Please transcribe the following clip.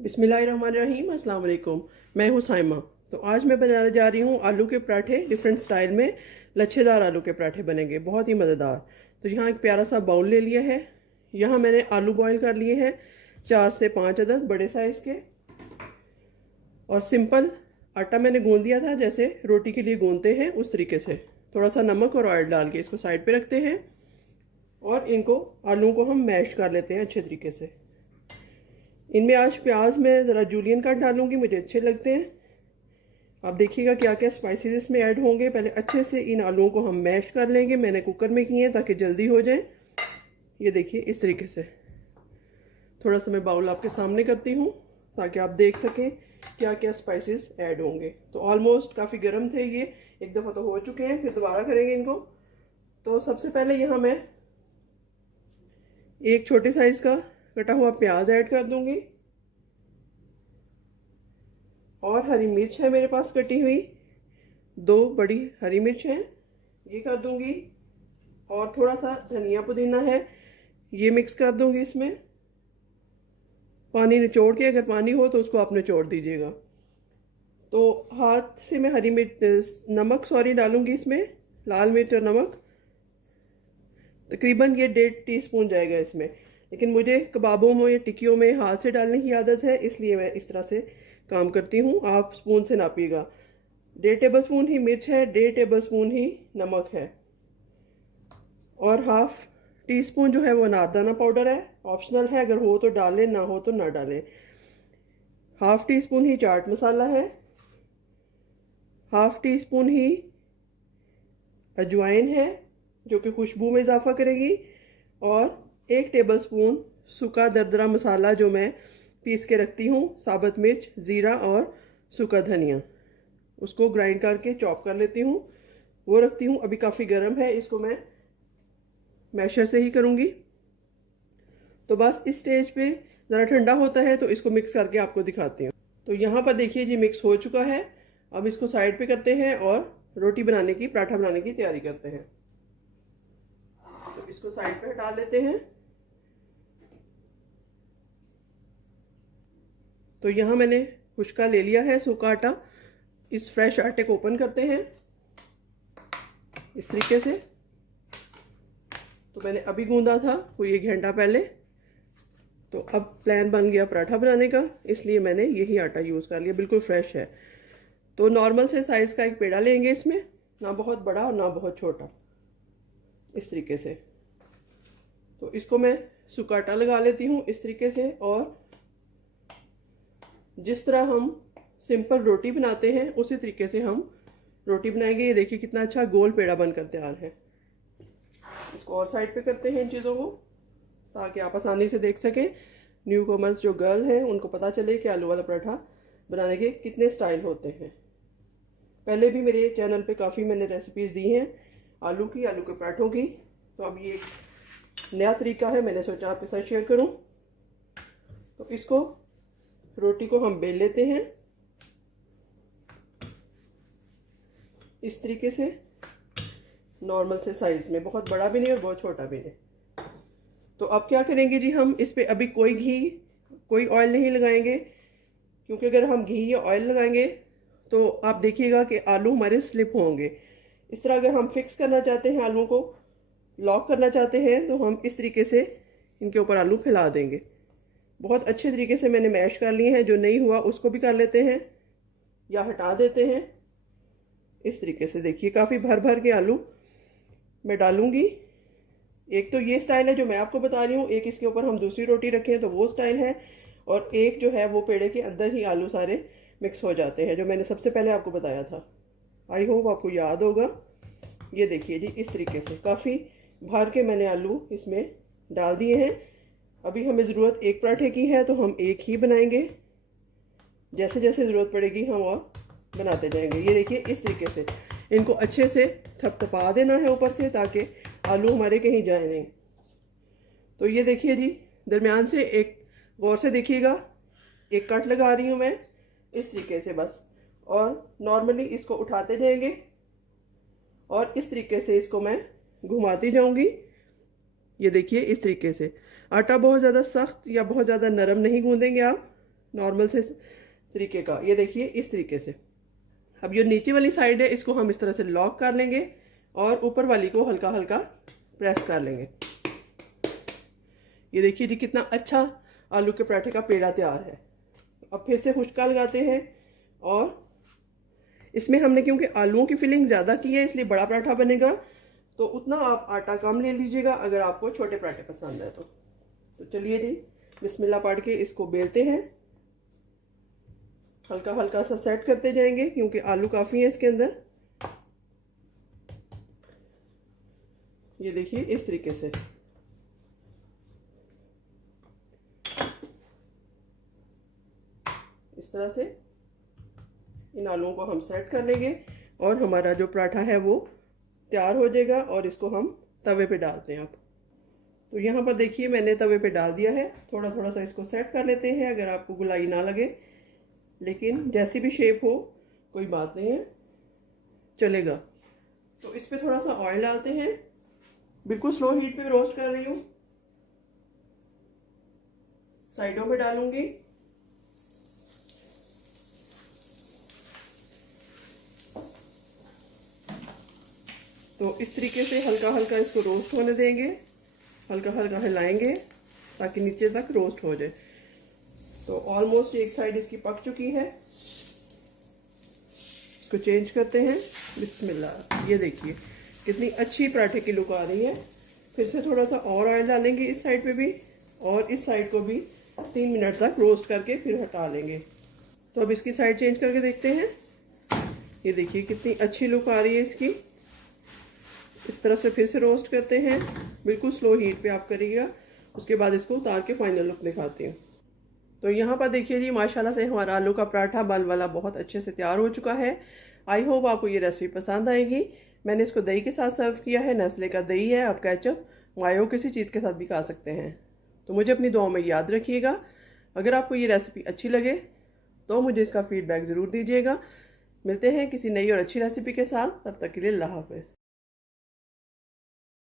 बिस्मिल्लाहिर्रहमानिर्रहीम, अस्सलाम वालेकुम। मैं हूँ साइमा। तो आज मैं बनाने जा रही हूँ आलू के पराठे। डिफरेंट स्टाइल में लच्छेदार आलू के पराठे बनेंगे, बहुत ही मज़ेदार। तो यहाँ एक प्यारा सा बाउल ले लिया है। यहाँ मैंने आलू बॉईल कर लिए हैं 4 से 5 अदद बड़े साइज़ के। और सिंपल आटा मैंने गूंद दिया था, जैसे रोटी के लिए गूंदते हैं उस तरीके से। थोड़ा सा नमक और ऑयल डाल के इसको साइड पे रखते हैं और इनको आलू को हम मैश कर लेते हैं अच्छे तरीके से। इनमें आज प्याज मैं ज़रा जूलियन कट डालूंगी, मुझे अच्छे लगते हैं। आप देखिएगा क्या क्या स्पाइसेस इसमें ऐड होंगे। पहले अच्छे से इन आलूओं को हम मैश कर लेंगे। मैंने कुकर में किए हैं ताकि जल्दी हो जाए। ये देखिए इस तरीके से। थोड़ा सा मैं बाउल आपके सामने करती हूँ ताकि आप देख सकें क्या क्या स्पाइसेस ऐड होंगे। तो ऑलमोस्ट काफ़ी गर्म थे ये, एक दफ़ा तो हो चुके हैं, फिर दोबारा करेंगे इनको। तो सबसे पहले यहाँ मैं एक छोटे साइज़ का कटा हुआ प्याज ऐड कर दूंगी और हरी मिर्च है मेरे पास कटी हुई, 2 बड़ी हरी मिर्च हैं, ये कर दूंगी। और थोड़ा सा धनिया पुदीना है, ये मिक्स कर दूंगी इसमें। पानी निचोड़ के, अगर पानी हो तो उसको आप निचोड़ दीजिएगा। तो हाथ से मैं हरी मिर्च नमक डालूंगी इसमें, लाल मिर्च और नमक। तकरीबन ये 1.5 टीस्पून जाएगा इसमें, लेकिन मुझे कबाबों में या टिक्कियों में हाथ से डालने की आदत है, इसलिए मैं इस तरह से काम करती हूँ। आप स्पून से नापिएगा। 1.5 टेबल स्पून ही मिर्च है, 1.5 टेबल स्पून ही नमक है और हाफ टी स्पून जो है वो अनारदाना पाउडर है। ऑप्शनल है, अगर हो तो डालें, ना हो तो ना डालें। हाफ टी स्पून ही चाट मसाला है, हाफ टी स्पून ही अजवाइन है जो कि खुशबू में इजाफा करेगी, और 1 टेबल स्पून सूखा दरदरा मसाला जो मैं पीस के रखती हूँ, साबुत मिर्च, ज़ीरा और सूखा धनिया, उसको ग्राइंड करके चॉप कर लेती हूँ, वो रखती हूँ। अभी काफ़ी गर्म है, इसको मैं मैशर से ही करूँगी। तो बस इस स्टेज पे ज़रा ठंडा होता है तो इसको मिक्स करके आपको दिखाती हूँ। तो यहाँ पर देखिए जी मिक्स हो चुका है। अब इसको साइड पे करते हैं और रोटी बनाने की, पराठा बनाने की तैयारी करते हैं। तो इसको साइड पे हटा लेते हैं। तो यहाँ मैंने खुश्का ले लिया है, सूखा आटा। इस फ्रेश आटे को ओपन करते हैं इस तरीके से। तो मैंने अभी गूंदा था कोई 1 घंटा पहले। तो अब प्लान बन गया पराठा बनाने का, इसलिए मैंने यही आटा यूज़ कर लिया, बिल्कुल फ्रेश है। तो नॉर्मल से साइज़ का एक पेड़ा लेंगे इसमें, ना बहुत बड़ा और ना बहुत छोटा, इस तरीके से। तो इसको मैं सूखा आटा लगा लेती हूँ इस तरीके से। और जिस तरह हम सिंपल रोटी बनाते हैं उसी तरीके से हम रोटी बनाएंगे। ये देखिए कितना अच्छा गोल पेड़ा बनकर तैयार है। इसको और साइड पे करते हैं इन चीज़ों को, ताकि आप आसानी से देख सकें। न्यू कॉमर्स जो गर्ल हैं उनको पता चले कि आलू वाला पराठा बनाने के कितने स्टाइल होते हैं। पहले भी मेरे चैनल पे काफ़ी मैंने रेसिपीज़ दी हैं आलू की, आलू के पराठों की। तो अब ये एक नया तरीका है, मैंने सोचा आपके साथ शेयर करूं। तो इसको, रोटी को हम बेल लेते हैं इस तरीके से, नॉर्मल से साइज़ में, बहुत बड़ा भी नहीं और बहुत छोटा भी नहीं। तो अब क्या करेंगे जी, हम इस पे अभी कोई घी, कोई ऑयल नहीं लगाएंगे, क्योंकि अगर हम घी या ऑयल लगाएंगे तो आप देखिएगा कि आलू हमारे स्लिप होंगे। इस तरह अगर हम फिक्स करना चाहते हैं, आलू को लॉक करना चाहते हैं, तो हम इस तरीके से इनके ऊपर आलू फैला देंगे। बहुत अच्छे तरीके से मैंने मैश कर लिए हैं। जो नहीं हुआ उसको भी कर लेते हैं या हटा देते हैं इस तरीके से। देखिए काफ़ी भर भर के आलू मैं डालूंगी। एक तो ये स्टाइल है जो मैं आपको बता रही हूँ, एक इसके ऊपर हम दूसरी रोटी रखें तो वो स्टाइल है, और एक जो है वो पेड़े के अंदर ही आलू सारे मिक्स हो जाते हैं, जो मैंने सबसे पहले आपको बताया था। आई होप आपको याद होगा। ये देखिए जी इस तरीके से काफ़ी भर के मैंने आलू इसमें डाल दिए हैं। अभी हमें ज़रूरत एक पराठे की है तो हम एक ही बनाएंगे, जैसे जैसे ज़रूरत पड़ेगी हम और बनाते जाएंगे। ये देखिए इस तरीके से इनको अच्छे से थपथपा देना है ऊपर से, ताकि आलू हमारे कहीं जाए नहीं। तो ये देखिए जी, दरमियान से एक, गौर से देखिएगा, एक कट लगा रही हूँ मैं इस तरीके से बस। और नॉर्मली इसको उठाते जाएंगे और इस तरीके से इसको मैं घुमाती जाऊंगी। ये देखिए इस तरीके से। आटा बहुत ज़्यादा सख्त या बहुत ज़्यादा नरम नहीं गूंदेंगे आप, नॉर्मल से तरीके का। ये देखिए इस तरीके से। अब जो नीचे वाली साइड है इसको हम इस तरह से लॉक कर लेंगे और ऊपर वाली को हल्का हल्का प्रेस कर लेंगे। ये देखिए जी कितना अच्छा आलू के पराठे का पेड़ा तैयार है। अब फिर से खुशका लगाते हैं और इसमें हमने क्योंकि आलूओं की फिलिंग ज़्यादा की है इसलिए बड़ा पराठा बनेगा, तो उतना आप आटा कम ले लीजिएगा अगर आपको छोटे पराठे पसंद है तो चलिए जी बिस्मिल्लाह पढ़ के इसको बेलते हैं। हल्का हल्का सा सेट करते जाएंगे क्योंकि आलू काफ़ी है इसके अंदर। ये देखिए इस तरीके से। इस तरह से इन आलूओं को हम सेट कर लेंगे और हमारा जो पराठा है वो तैयार हो जाएगा और इसको हम तवे पे डालते हैं। अब तो यहाँ पर देखिए मैंने तवे पे डाल दिया है। थोड़ा थोड़ा सा इसको सेट कर लेते हैं, अगर आपको गुलाई ना लगे, लेकिन जैसी भी शेप हो कोई बात नहीं है, चलेगा। तो इस पे थोड़ा सा ऑयल डालते हैं, बिल्कुल स्लो हीट पे रोस्ट कर रही हूँ। साइडों में डालूंगी। तो इस तरीके से हल्का हल्का इसको रोस्ट होने देंगे, हल्का हल्का हिलाएंगे ताकि नीचे तक रोस्ट हो जाए। तो ऑलमोस्ट एक साइड इसकी पक चुकी है, इसको चेंज करते हैं। बिस्मिल्लाह। ये देखिए कितनी अच्छी पराठे की लुक आ रही है। फिर से थोड़ा सा और ऑयल डालेंगे इस साइड पे भी और इस साइड को भी 3 मिनट तक रोस्ट करके फिर हटा लेंगे। तो अब इसकी साइड चेंज करके देखते हैं। ये देखिए कितनी अच्छी लुक आ रही है इसकी। इस तरफ से फिर से रोस्ट करते हैं, बिल्कुल स्लो हीट पे आप करिएगा। उसके बाद इसको उतार के फाइनल लुक दिखाती हूँ। तो यहाँ पर देखिए जी माशाल्लाह से हमारा आलू का पराठा बल वाला बहुत अच्छे से तैयार हो चुका है। आई होप आपको ये रेसिपी पसंद आएगी। मैंने इसको दही के साथ सर्व किया है। नेस्ले का दही है, आप केचप मायो किसी चीज़ के साथ भी खा सकते हैं। तो मुझे अपनी दुआओं में याद रखिएगा। अगर आपको ये रेसिपी अच्छी लगे तो मुझे इसका फीडबैक ज़रूर दीजिएगा। मिलते हैं किसी नई और अच्छी रेसिपी के साथ, तब तक के लिए अल्लाह हाफ़िज़।